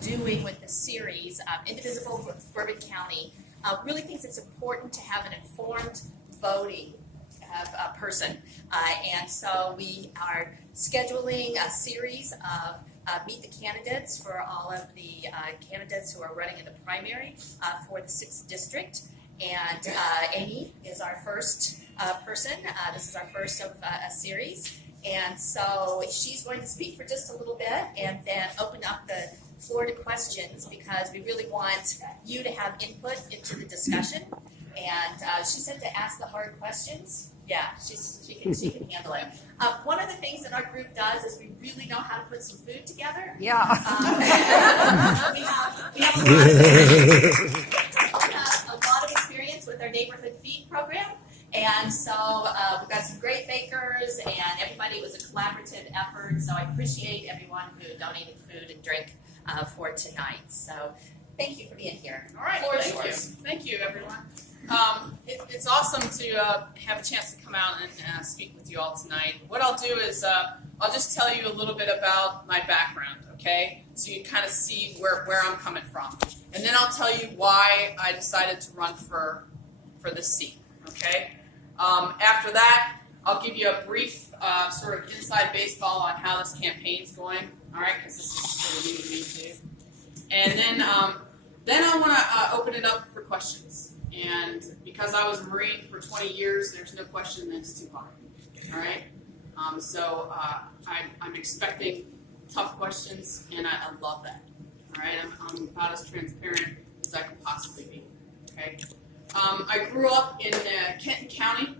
doing with the series, Indivisible for Bourbon County, really thinks it's important to have an informed voting person. And so we are scheduling a series of meet the candidates for all of the candidates who are running in the primary for the 6th district. And Amy is our first person. This is our first of a series. And so she's going to speak for just a little bit and then open up the floor to questions, because we really want you to have input into the discussion. And she said to ask the hard questions. Yeah, she can handle it. One of the things that our group does is we really know how to put some food together. Yeah. We have a lot of experience with our neighborhood feed program. And so we've got some great bakers, and everybody, it was a collaborative effort. So I appreciate everyone who donated food and drink for tonight. So thank you for being here. All right, thank you. Thank you, everyone. It's awesome to have a chance to come out and speak with you all tonight. What I'll do is I'll just tell you a little bit about my background, okay? So you kind of see where I'm coming from. And then I'll tell you why I decided to run for this seat, okay? After that, I'll give you a brief sort of inside baseball on how this campaign's going, all right? Because this is sort of new to me too. And then I want to open it up for questions. And because I was a Marine for 20 years, there's no question that's too hard. All right? So I'm expecting tough questions, and I love that. All right? I'm about as transparent as I can possibly be. Okay? I grew up in Kenton County,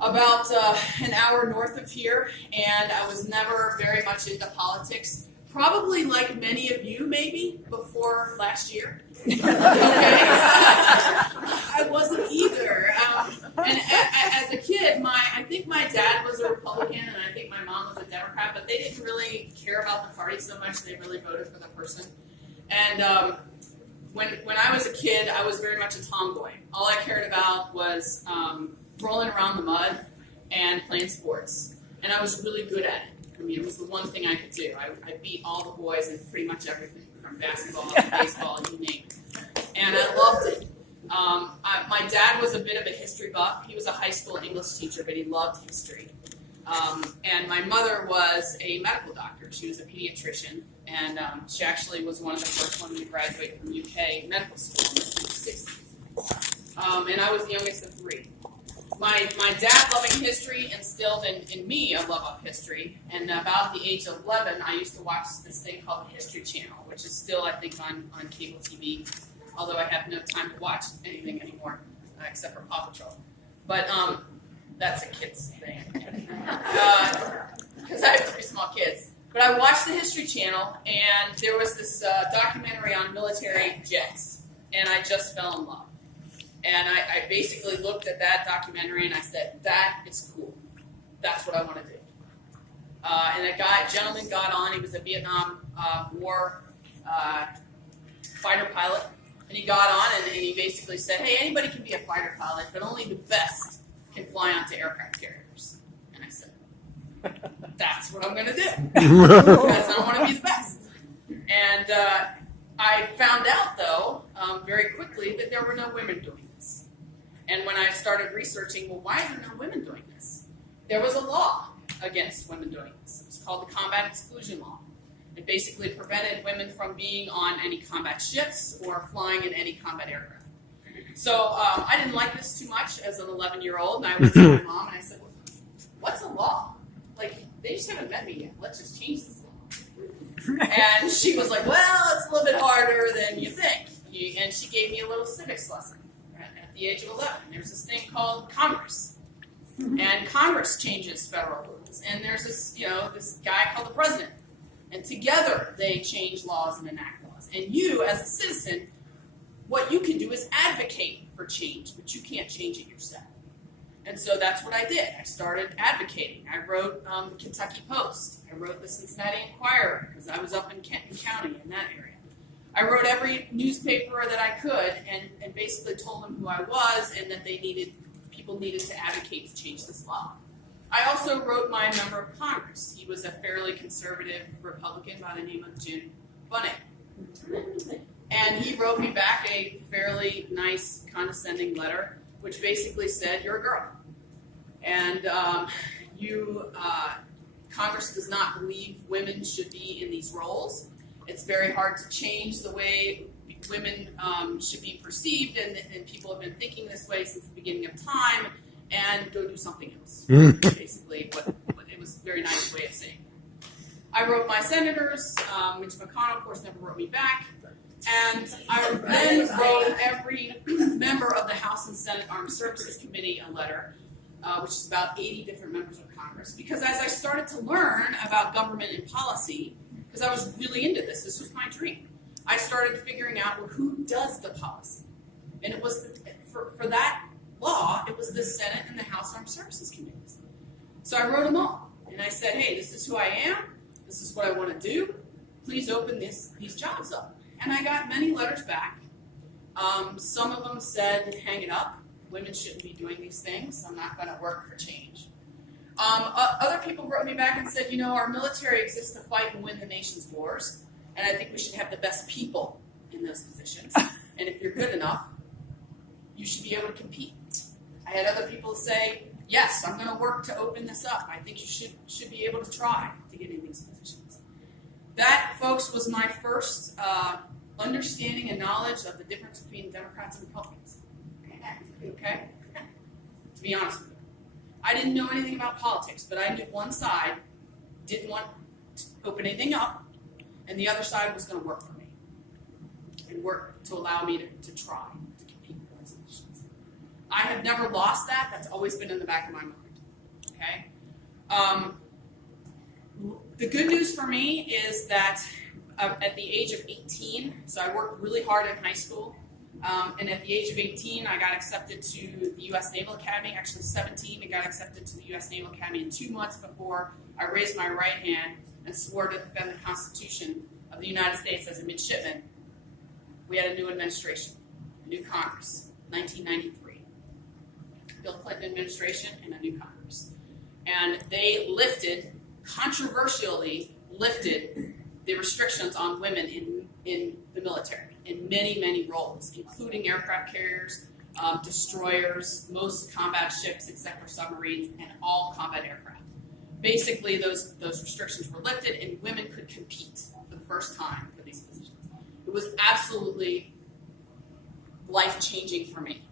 about an hour north of here, and I was never very much into politics. Probably like many of you, maybe, before last year. Okay? I wasn't either. And as a kid, I think my dad was a Republican and I think my mom was a Democrat, but they didn't really care about the party so much. They really voted for the person. And when I was a kid, I was very much a tomboy. All I cared about was rolling around the mud and playing sports. And I was really good at it. I mean, it was the one thing I could do. I beat all the boys in pretty much everything, from basketball to baseball, you name it. And I loved it. My dad was a bit of a history buff. He was a high school English teacher, but he loved history. And my mother was a medical doctor. She was a pediatrician, and she actually was one of the first ones to graduate from UK medical school in the 60s. And I was the youngest of 3. My dad, loving history, instilled in me a love of history. And about the age of 11, I used to watch this thing called the History Channel, which is still, I think, on cable TV, although I have no time to watch anything anymore, except for Paw Patrol. But that's a kid's thing. Because I have 3 small kids. But I watched the History Channel, and there was this documentary on military jets, and I just fell in love. And I basically looked at that documentary and I said, that is cool. That's what I want to do. And a gentleman got on. He was a Vietnam War fighter pilot. And he got on and he basically said, hey, anybody can be a fighter pilot, but only the best can fly onto aircraft carriers. And I said, that's what I'm going to do. Because I want to be the best. And I found out, though, very quickly that there were no women doing this. And when I started researching, well, why are there no women doing this? There was a law against women doing this. It was called the Combat Exclusion Law. It basically prevented women from being on any combat ships or flying in any combat aircraft. So I didn't like this too much as an 11-year-old, and I went to my mom and I said, what's a law? Like, they just haven't met me yet. Let's just change this law. And she was like, well, it's a little bit harder than you think. And she gave me a little civics lesson at the age of 11. There's this thing called Congress. And Congress changes federal rules. And there's this, this guy called the president. And together they change laws and enact laws. And you, as a citizen, what you can do is advocate for change, but you can't change it yourself. And so that's what I did. I started advocating. I wrote the Kentucky Post. I wrote the Cincinnati Enquirer because I was up in Kenton County in that area. I wrote every newspaper that I could and basically told them who I was and that people needed to advocate to change this law. I also wrote my member of Congress. He was a fairly conservative Republican by the name of Jim Bunnett. And he wrote me back a fairly nice, condescending letter, which basically said, "You're a girl, and Congress does not believe women should be in these roles. It's very hard to change the way women should be perceived, and people have been thinking this way since the beginning of time, and go do something else." Basically, what it was a very nice way of saying it. I wrote my senators. Mitch McConnell, of course, never wrote me back. And I then wrote every member of the House and Senate Armed Services Committee a letter, which is about 80 different members of Congress. Because as I started to learn about government and policy, because I was really into this was my dream, I started figuring out, well, who does the policy? And it was, for that law, it was the Senate and the House Armed Services Committees. So I wrote them all. And I said, hey, this is who I am. This is what I want to do. Please open these jobs up. And I got many letters back. Some of them said, hang it up. Women shouldn't be doing these things. I'm not going to work for change. Other people wrote me back and said, our military exists to fight and win the nation's wars. And I think we should have the best people in those positions. And if you're good enough, you should be able to compete. I had other people say, yes, I'm going to work to open this up. I think you should be able to try to get in these positions. That, folks, was my first understanding and knowledge of the difference between Democrats and Republicans. Okay? To be honest with you. I didn't know anything about politics, but I knew one side didn't want to open anything up, and the other side was going to work for me and work to allow me to try to compete for those positions. I have never lost that. That's always been in the back of my mind. Okay? The good news for me is that at the age of 18, so I worked really hard in high school, and at the age of 18, I got accepted to the U.S. Naval Academy, actually 17, and got accepted to the U.S. Naval Academy in 2 months before I raised my right hand and swore to defend the Constitution of the United States as a midshipman. We had a new administration, a new Congress, 1993. Bill Clinton administration and a new Congress. And they controversially lifted the restrictions on women in the military in many, many roles, including aircraft carriers, destroyers, most combat ships except for submarines, and all combat aircraft. Basically, those restrictions were lifted, and women could compete for the first time for these positions. It was absolutely life-changing for me.